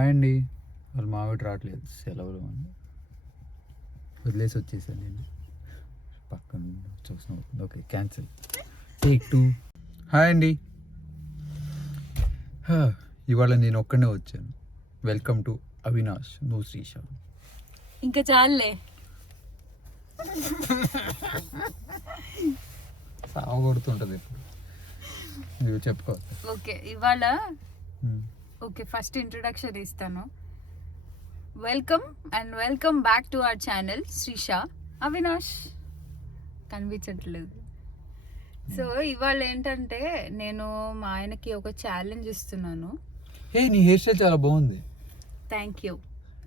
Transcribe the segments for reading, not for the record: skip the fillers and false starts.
Hi అండి. వాళ్ళు మావిడ రావట్లేదు సెలవులు అని వదిలేసి వచ్చేసాను నేను. పక్కన చూసిన ఓకే క్యాన్సిల్. టేక్ 2. హాయ్ అండి. ఇవాళ నేను ఒక్కడే వచ్చాను. వెల్కమ్ టు అవినాష్ నువ్వు శ్రీష. ఇంకా చాలులే, సావ కొడుతుంటుంది ఇప్పుడు. నువ్వు చెప్పుకో. ఓకే ఇవాళ ఓకే ఫస్ట్ ఇంట్రొడక్షన్ ఇస్తాను. Welcome back to our channel Srisha Avinash. కనిపించట్లేదు. సో ఇవాళ ఏంటంటే నేను మా ఆయనకి ఒక ఛాలెంజ్ ఇస్తున్నాను. ఏ నీ హెయిర్ స్టైల్ చాలా బాగుంది. Thank you.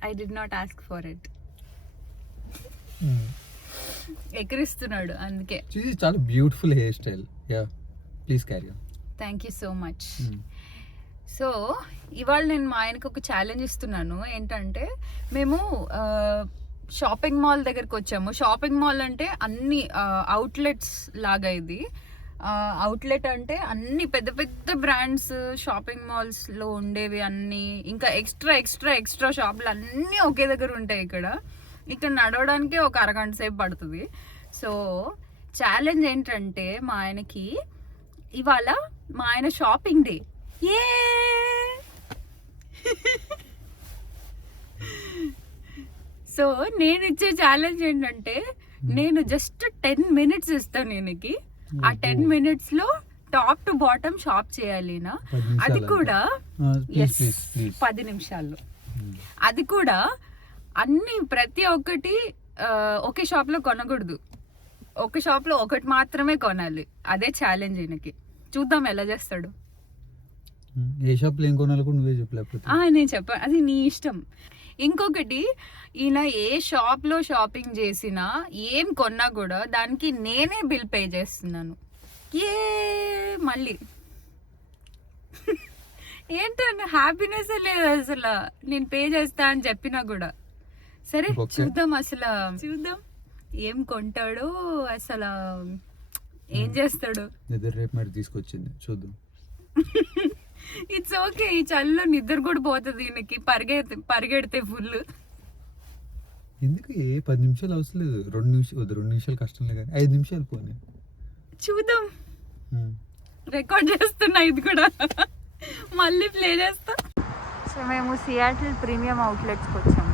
I did not ask for it. ఎక్కిరిస్తున్నాడు అందుకే. చాలా beautiful hair style. Yeah please carry on. Thank you so much. So ఇవాళ నేను మా ఆయనకు ఒక ఛాలెంజ్ ఇస్తున్నాను. ఏంటంటే మేము షాపింగ్ మాల్ దగ్గరికి వచ్చాము. షాపింగ్ మాల్ అంటే అన్ని అవుట్లెట్స్ లాగా. ఇది అవుట్లెట్ అంటే అన్ని పెద్ద పెద్ద బ్రాండ్స్ షాపింగ్ మాల్స్లో ఉండేవి అన్నీ, ఇంకా ఎక్స్ట్రా షాపులు అన్నీ ఒకే దగ్గర ఉంటాయి. ఇక్కడ నడవడానికి ఒక అరగంట సేపు పడుతుంది. సో ఛాలెంజ్ ఏంటంటే మా ఆయనకి ఇవాళ మా ఆయన షాపింగ్ డే. ఏ సో నేను ఇచ్చే ఛాలెంజ్ ఏంటంటే నేను జస్ట్ 10 minutes ఇస్తాను ఈయనకి. ఆ 10 minutes లో టాప్ టు బాటమ్ షాప్ చేయాలి. అది కూడా 10 నిమిషాల్లో. అది కూడా అన్ని ప్రతి ఒక్కటి ఒకే షాప్ లో కొనకూడదు. ఒక షాప్ లో ఒకటి మాత్రమే కొనాలి. అదే ఛాలెంజ్ ఈయనకి. చూద్దాం ఎలా చేస్తాడు. ఏ షాప్ లో ఏం కొనాలి కూడా నువ్వే చెప్పలేకపోతే. నేను చెప్పాను, అది నీ ఇష్టం. ఇంకొకటి, ఈయన ఏ షాప్ లో షాపింగ్ చేసినా ఏం కొన్నా కూడా దానికి నేనే బిల్ పే చేస్తున్నాను. మళ్ళీ ఏంటంటే హ్యాపీనెస్ లేదు అసలు. నేను పే చేస్తా అని చెప్పినా కూడా. సరే చూద్దాం ఏం కొంటాడు, అసలు ఏం చేస్తాడు. రేపు మరి తీసుకొచ్చింది చూద్దాం. It's okay. ఈ చలిలో నిద్ర కూడా పోతుంది ఈయనకి. పరిగెడితే ఫుల్. ఎందుకు 10 నిమిషాలు అవసరం లేదు. 2 నిమిషాలు కష్టం లేదు, 5 నిమిషాలు పోనీ. చూద్దాం. రికార్డ్ చేస్తున్నా ఇది కూడా, మళ్ళీ ప్లే చేస్తా. సో మేము సియాటిల్ ప్రీమియం అవుట్లెట్స్కి వచ్చాము.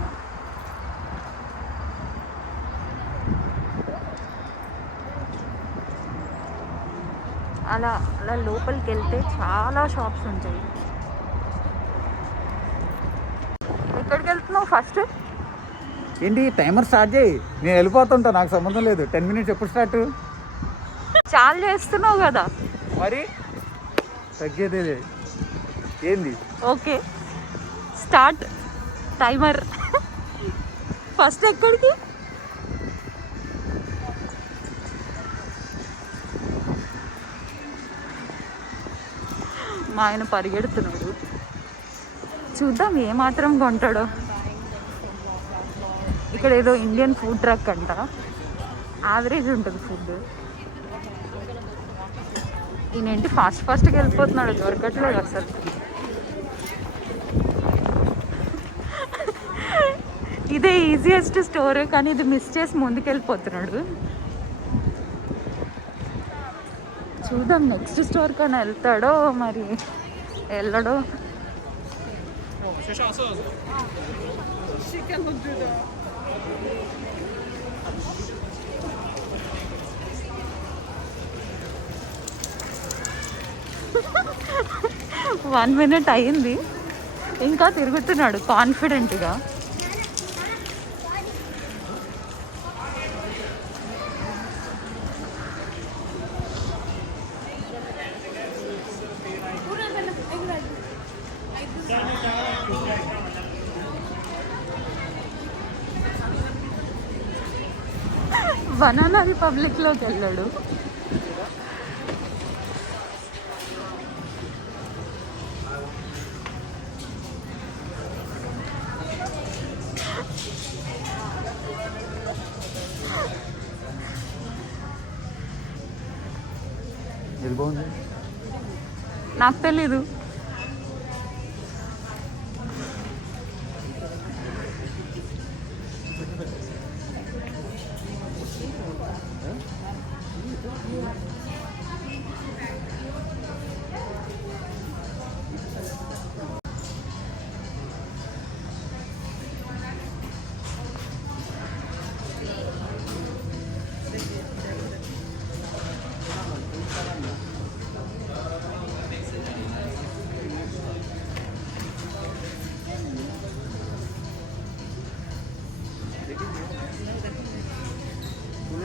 అలా లోపలికి వెళ్తే చాలా షాప్స్ ఉంటాయి. ఎక్కడికి వెళ్తున్నావు ఫస్ట్? ఏంటి టైమర్ స్టార్ట్ చేయి, నేను వెళ్ళిపోతుంటా, నాకు సంబంధం లేదు. 10 minutes ఎప్పుడు స్టార్ట్? చాలా చేస్తున్నావు కదా మరి, తగ్గేదే ఏంది. Okay start timer. ఫస్ట్ ఎక్కడికి? మా ఆయన పరిగెడుతున్నాడు. చూద్దాం ఏమాత్రం కొంటాడో. ఇక్కడ ఏదో ఇండియన్ ఫుడ్ ట్రక్ అంట. యావరేజ్ ఉంటుంది ఫుడ్. ఈయనేంటి ఫాస్ట్గా వెళ్ళిపోతున్నాడు, దొరకట్లేదు అసలు. ఇదే ఈజియెస్ట్ స్టోర్, కానీ ఇది మిస్ చేసి ముందుకెళ్ళిపోతున్నాడు. చూద్దాం నెక్స్ట్ స్టోర్ కన్నా వెళ్తాడో మరి వెళ్ళడో. వన్ మినిట్ అయింది, ఇంకా తిరుగుతున్నాడు కాన్ఫిడెంట్గా. బనానా రిపబ్లిక్లోకి వెళ్ళాడు. నాకు తెలీదు.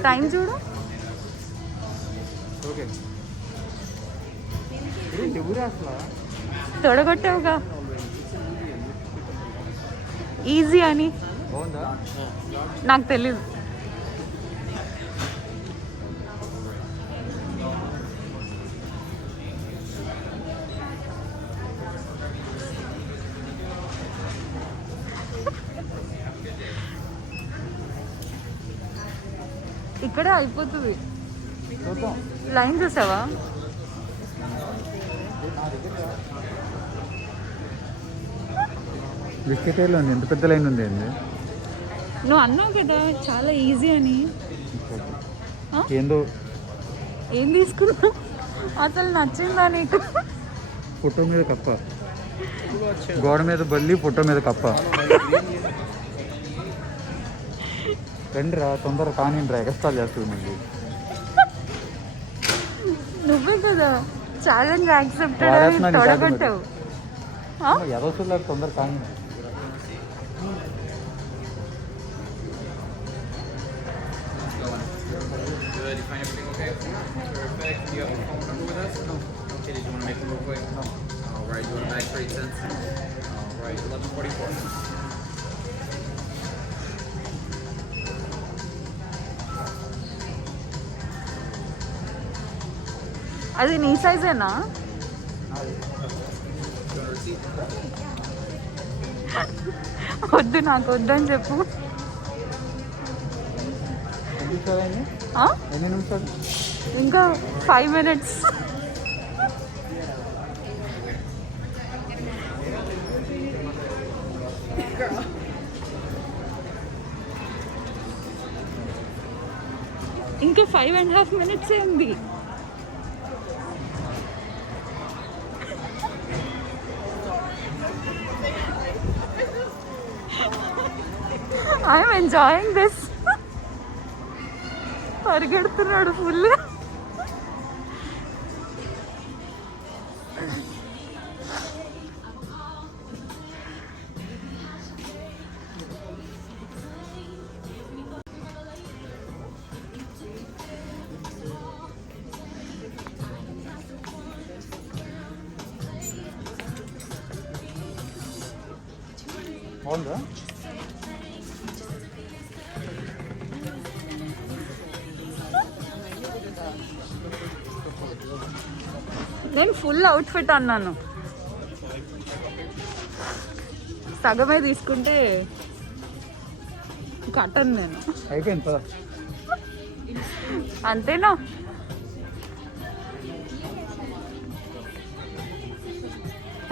టైం చూడు. ఓకే ఎవరు అసలు తొడగొట్టావుగా ఈజీ అని. బాగుందా? నాకు తెలీదు. ఇక్కడే అయిపోతుంది. చూద్దాం. లైన్ చూసావా? బిస్కెట్లో ఎంత పెద్ద లైన్ ఉంది అండి. నువ్వు అన్నావు కదా చాలా ఈజీ అని. ఏందో ఏం తీసుకున్నావు? అసలు నచ్చిందా నీకు? ఫోటో మీద కప్ప, గోడ మీద బల్లి, ఫోటో మీద కప్ప. రండి రా, తొందర కానీ రా, ఎగస్టాల్ చేస్తుంది మళ్ళీ. నువ్వే కదా ఛాలెంజ్ యాక్సెప్టెడ్ తొడగొట్టావు. ఎదవసలు తొందర కానీ. అది నీ సైజేనా? వద్దు, నాకు వద్దని చెప్పు. ఆ? ఎన్ని నిమిషాలు? ఇంకా 5 minutes. ఇంకా 5.5 minutes ఉంది. I'm enjoying this. పరిగెడుతున్నాడు ఫుల్. బాగుందా? నేను ఫుల్ అవుట్ఫిట్ అన్నాను. సగమే తీసుకుంటే కట్టను నేను. అయిపోయింది పద. అంతేనా?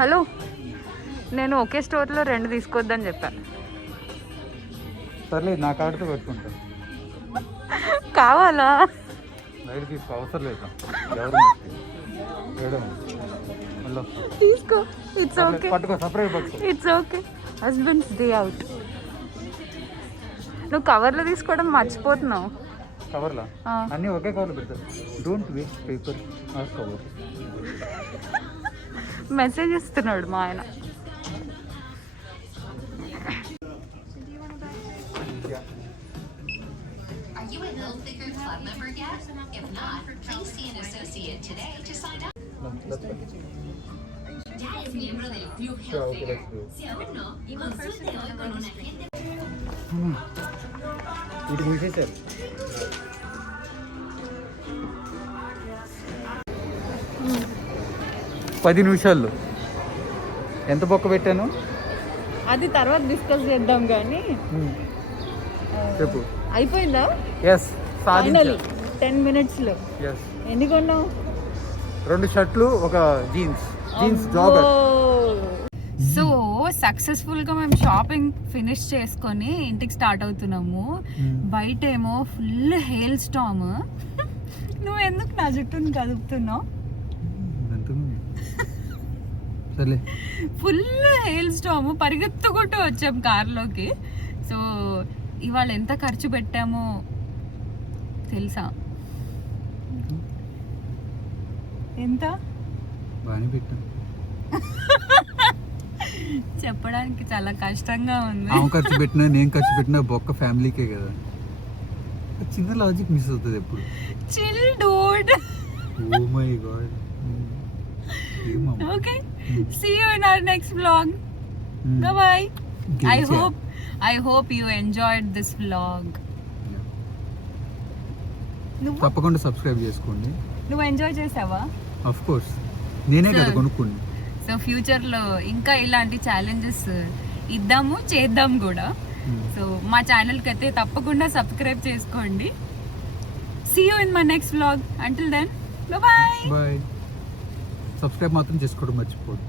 హలో, నేను ఒకే స్టోర్లో 2 తీసుకోవద్దని చెప్పాను. సర్లేదు, నా కార్డుతో పెట్టుకుంటా. కావాలా? లైట్ తీసుకో, అవసరం లేదు. తీసుకో, ఇట్స్ ఓకే. పట్టుకో, సపరేట్ పట్టుకో. It's okay. Husbands day out. నువ్వు కవర్లో తీసుకోవడం మర్చిపోతున్నావు. కవర్లా అన్నీ ఒకే కవర్లో పెడతారు. Don't waste paper or cover. Message ఇస్తున్నాడు మా ఆయన. Are you a Hill Thicker Club member yet? If not, please see an associate today to sign up. Ya es miembro del Club Hill Thicker. Si aún no, consulte hoy con un agente. ఇది మూసేశారు. పది నిమిషాల్లో ఎంత బొక్క పెట్టాను అది తర్వాత discuss చేద్దాం కానీ చెప్పు. అయిపోయిందా? ఎస్, ఫైనల్లీ 10 minutesలో. ఎస్. ఎన్ని కొన్నావు? 2 షర్ట్లు, ఒక జీన్స్ జాగర్. సో సక్సెస్ఫుల్గా మేము షాపింగ్ ఫినిష్ చేసుకొని ఇంటికి స్టార్ట్ అవుతున్నాము. బయట ఏమో ఫుల్ హెయిల్ స్టామ్. నువ్వు ఎందుకు నా జుట్టుని కదుపుతున్నావు? సర్లే. Full hailstorm. పరిగెత్తుకుంటూ వచ్చాం కార్లోకి. సో ఇవాళ ఎంత ఖర్చు పెట్టామో తెలుసా? ఎంత? బాగానే పెట్టాను. చెప్పడానికి చాలా కష్టంగా ఉంది. ఆమె ఖర్చు పెట్టినా నేను ఖర్చు పెట్టినా బొక్క ఫ్యామిలీకే కదా. చిన్న లాజిక్ మిస్ అవుతుంది ఎప్పుడు. Chill dude. Oh my god. Okay, see you in our next vlog. Bye bye. I hope you enjoyed this vlog. తప్పకుండా సబ్స్క్రైబ్ చేసుకోండి. నువ్వు ఎంజాయ్ చేసావా? ఆఫ్ కోర్స్, నేనే కదా కొనుక్కోండి. సో ఫ్యూచర్లో ఇంకా ఇలాంటి ఛాలెంజెస్ ఇద్దాము, చేద్దాం కూడా. సో మా ఛానల్కి అయితే తప్పకుండా సబ్స్క్రైబ్ చేసుకోండి. See you in my next vlog. Until then, bye bye. Bye. Subscribe మాత్రం చేసుకోవడం మర్చిపోదు.